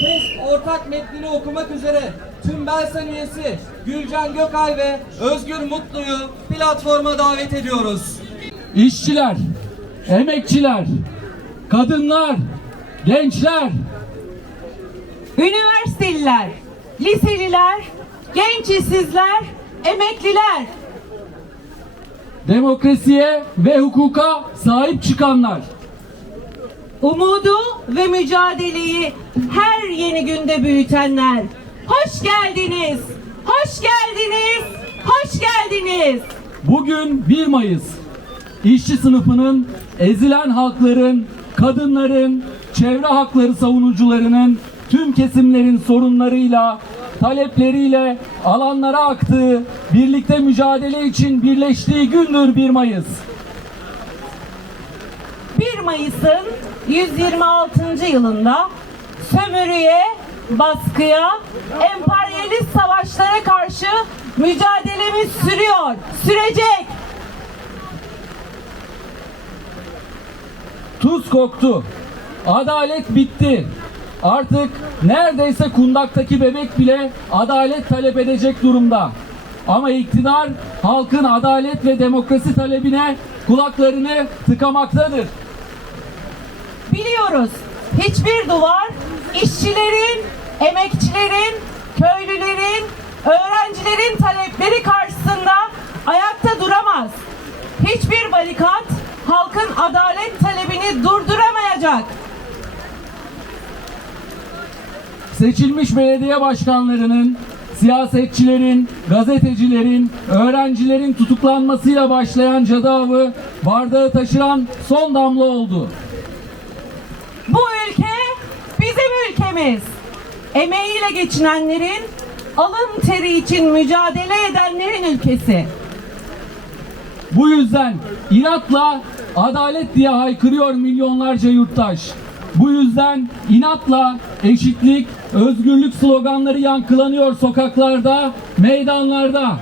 KESK ortak metnini okumak üzere tüm Belsen üyesi Gülcan Gökay ve Özgür Mutlu'yu platforma davet ediyoruz. İşçiler, emekçiler, kadınlar, gençler, Üniversiteliler, liseliler, genç işsizler, emekliler, demokrasiye ve hukuka sahip çıkanlar, umudu ve mücadeleyi her yeni günde büyütenler. Hoş geldiniz, hoş geldiniz, hoş geldiniz. Bugün 1 Mayıs. İşçi sınıfının, ezilen halkların, kadınların, çevre hakları savunucularının, tüm kesimlerin sorunlarıyla, talepleriyle alanlara aktığı, birlikte mücadele için birleştiği gündür 1 Mayıs. 1 Mayıs'ın 126. yılında sömürüye, baskıya, emperyalist savaşlara karşı mücadelemiz sürüyor, sürecek. Tuz koktu. Adalet bitti. Artık neredeyse kundaktaki bebek bile adalet talep edecek durumda. Ama iktidar halkın adalet ve demokrasi talebine kulaklarını tıkamaktadır. Biliyoruz hiçbir duvar işçilerin, emekçilerin, köylülerin, öğrencilerin talepleri karşısında ayakta duramaz. Hiçbir barikat halkın adalet talebini durduramayacak. Seçilmiş belediye başkanlarının, siyasetçilerin, gazetecilerin, öğrencilerin tutuklanmasıyla başlayan cadı avı bardağı taşıran son damla oldu. Bizim ülkemiz. Emeğiyle geçinenlerin, alın teri için mücadele edenlerin ülkesi. Bu yüzden inatla adalet diye haykırıyor milyonlarca yurttaş. Bu yüzden inatla eşitlik, özgürlük sloganları yankılanıyor sokaklarda, meydanlarda.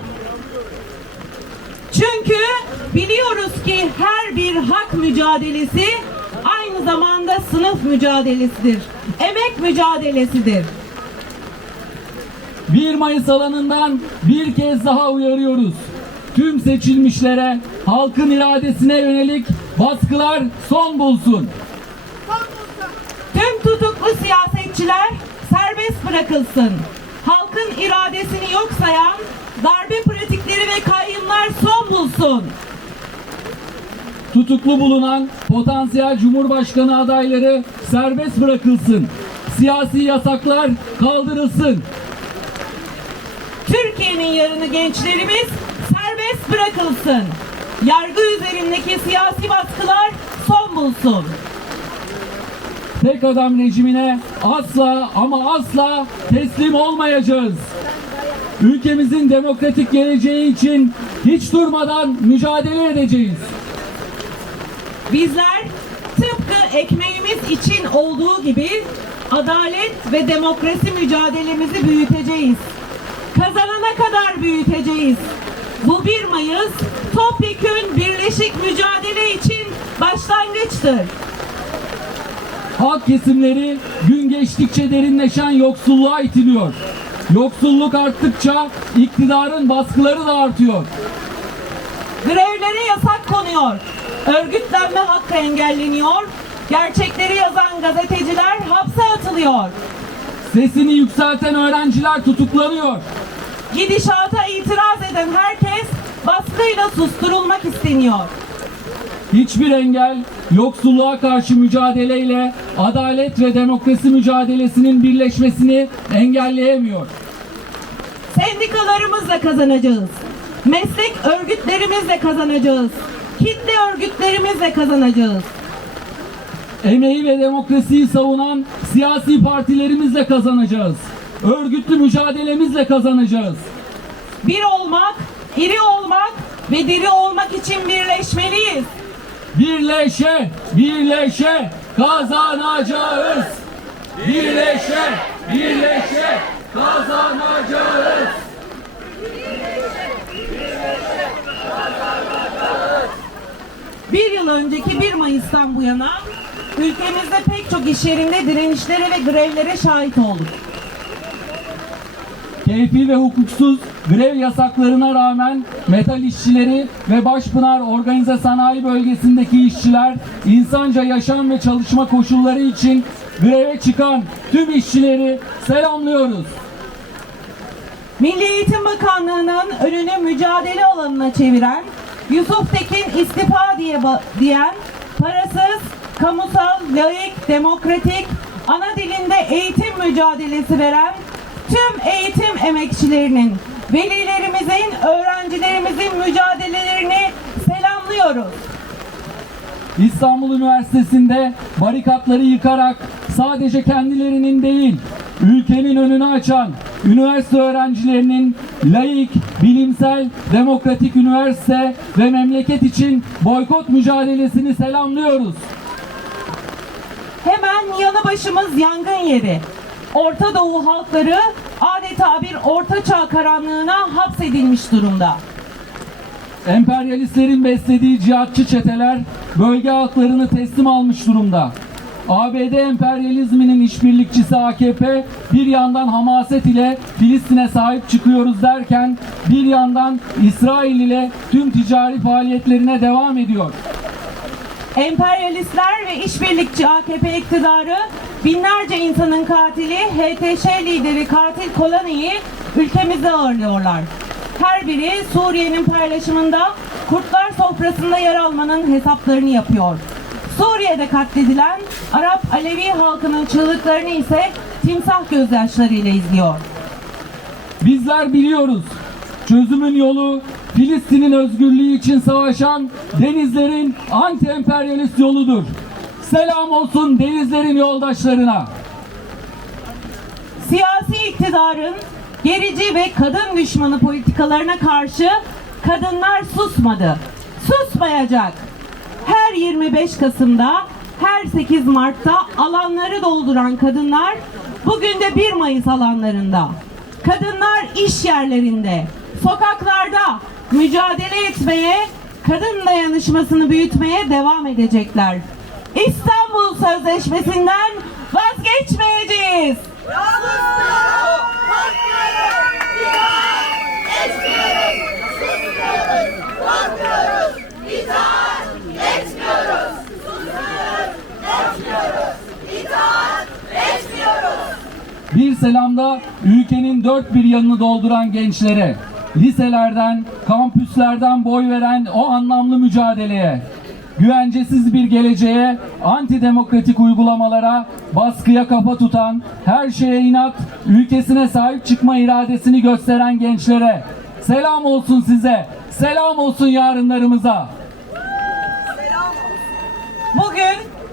Çünkü biliyoruz ki her bir hak mücadelesi aynı zamanda sınıf mücadelesidir. Emek mücadelesidir. 1 Mayıs alanından bir kez daha uyarıyoruz. Tüm seçilmişlere, halkın iradesine yönelik baskılar son bulsun. Tüm tutuklu siyasetçiler serbest bırakılsın. Halkın iradesini yok sayan darbe pratikleri ve kayyımlar son bulsun. Tutuklu bulunan potansiyel Cumhurbaşkanı adayları serbest bırakılsın. Siyasi yasaklar kaldırılsın. Türkiye'nin yarını gençlerimiz serbest bırakılsın. Yargı üzerindeki siyasi baskılar son bulsun. Tek adam rejimine asla ama asla teslim olmayacağız. Ülkemizin demokratik geleceği için hiç durmadan mücadele edeceğiz. Bizler tıpkı ekmeğimiz için olduğu gibi adalet ve demokrasi mücadelemizi büyüteceğiz. Kazanana kadar büyüteceğiz. Bu 1 Mayıs topyekün birleşik mücadele için başlangıçtır. Halk kesimleri gün geçtikçe derinleşen yoksulluğa itiliyor. Yoksulluk arttıkça iktidarın baskıları da artıyor. Grevlere yasak konuyor. Örgütlenme hakkı engelleniyor. Gerçekleri yazan gazeteciler hapse atılıyor. Sesini yükselten öğrenciler tutuklanıyor. Gidişata itiraz eden herkes baskıyla susturulmak isteniyor. Hiçbir engel yoksulluğa karşı mücadeleyle adalet ve demokrasi mücadelesinin birleşmesini engelleyemiyor. Sendikalarımızla kazanacağız. Meslek örgütlerimizle kazanacağız. Kitle örgütlerimizle kazanacağız. Emeği ve demokrasiyi savunan siyasi partilerimizle kazanacağız. Örgütlü mücadelemizle kazanacağız. Bir olmak, iri olmak ve diri olmak için birleşmeliyiz. Birleşe, birleşe kazanacağız. Birleşe, birleşe kazanacağız. Bir yıl önceki 1 Mayıs'tan bu yana ülkemizde pek çok iş yerinde direnişlere ve grevlere şahit olduk. Keyfi ve hukuksuz grev yasaklarına rağmen metal işçileri ve Başpınar Organize Sanayi Bölgesi'ndeki işçiler insanca yaşam ve çalışma koşulları için greve çıkan tüm işçileri selamlıyoruz. Milli Eğitim Bakanlığı'nın önünü mücadele alanına çeviren, Yusuf Tekin istifa diye diyen, parasız, kamusal, laik, demokratik, ana dilinde eğitim mücadelesi veren tüm eğitim emekçilerinin, velilerimizin, öğrencilerimizin mücadelelerini selamlıyoruz. İstanbul Üniversitesi'nde barikatları yıkarak sadece kendilerinin değil, ülkenin önünü açan üniversite öğrencilerinin laik, bilimsel, demokratik üniversite ve memleket için boykot mücadelesini selamlıyoruz. Hemen yanı başımız yangın yeri. Orta Doğu halkları adeta bir orta çağ karanlığına hapsedilmiş durumda. Emperyalistlerin beslediği cihatçı çeteler bölge halklarını teslim almış durumda. ABD emperyalizminin işbirlikçisi AKP bir yandan hamaset ile Filistin'e sahip çıkıyoruz derken bir yandan İsrail ile tüm ticari faaliyetlerine devam ediyor. Emperyalistler ve işbirlikçi AKP iktidarı binlerce insanın katili HTŞ lideri katil Kolani'yi ülkemizde ağırlıyorlar. Her biri Suriye'nin paylaşımında kurtlar sofrasında yer almanın hesaplarını yapıyor. Suriye'de katledilen Arap Alevi halkının çığlıklarını ise timsah gözyaşlarıyla izliyor. Bizler biliyoruz. Çözümün yolu Filistin'in özgürlüğü için savaşan denizlerin anti-emperyalist yoludur. Selam olsun denizlerin yoldaşlarına. Siyasi iktidarın gerici ve kadın düşmanı politikalarına karşı kadınlar susmadı. Susmayacak. Her 25 Kasım'da, her 8 Mart'ta alanları dolduran kadınlar bugün de 1 Mayıs alanlarında. Kadınlar iş yerlerinde, sokaklarda mücadele etmeye, kadın dayanışmasını büyütmeye devam edecekler. İstanbul Sözleşmesi'nden vazgeçmeyeceğiz. Bir selamda ülkenin dört bir yanını dolduran gençlere, liselerden, kampüslerden boy veren o anlamlı mücadeleye, güvencesiz bir geleceğe, antidemokratik uygulamalara, baskıya kafa tutan, her şeye inat, ülkesine sahip çıkma iradesini gösteren gençlere, selam olsun size, selam olsun yarınlarımıza.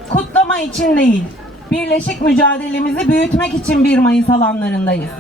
Kutlama için değil, birleşik mücadelemizi büyütmek için 1 Mayıs alanlarındayız.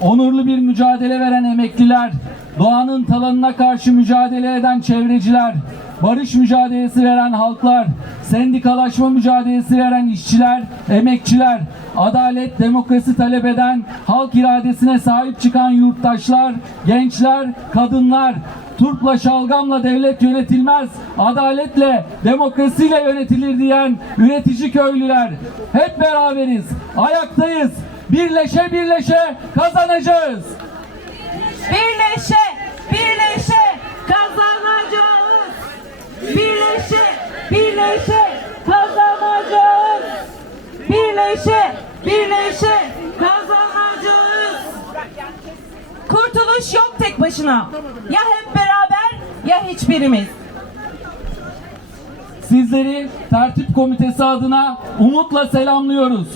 Onurlu bir mücadele veren emekliler, doğanın talanına karşı mücadele eden çevreciler, barış mücadelesi veren halklar, sendikalaşma mücadelesi veren işçiler, emekçiler, adalet, demokrasi talep eden, halk iradesine sahip çıkan yurttaşlar, gençler, kadınlar, Turpla şalgamla devlet yönetilmez, adaletle, demokrasiyle yönetilir diyen üretici köylüler. Hep beraberiz, ayaktayız, birleşe birleşe kazanacağız. Birleşe, birleşe kazanacağız. Birleşe, birleşe kazanacağız. Birleşe, birleşe kazanacağız. Kurtuluş yok tek başına. Ya hep beraber ya hiçbirimiz. Sizleri tertip komitesi adına umutla selamlıyoruz.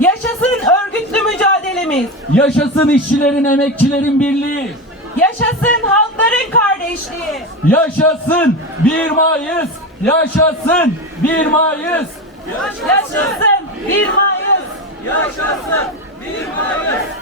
Yaşasın örgütlü mücadelemiz. Yaşasın işçilerin, emekçilerin birliği. Yaşasın halkların kardeşliği. Yaşasın 1 Mayıs. Yaşasın 1 Mayıs. Yaşasın 1 Mayıs. Doğdu doktorsuz ölen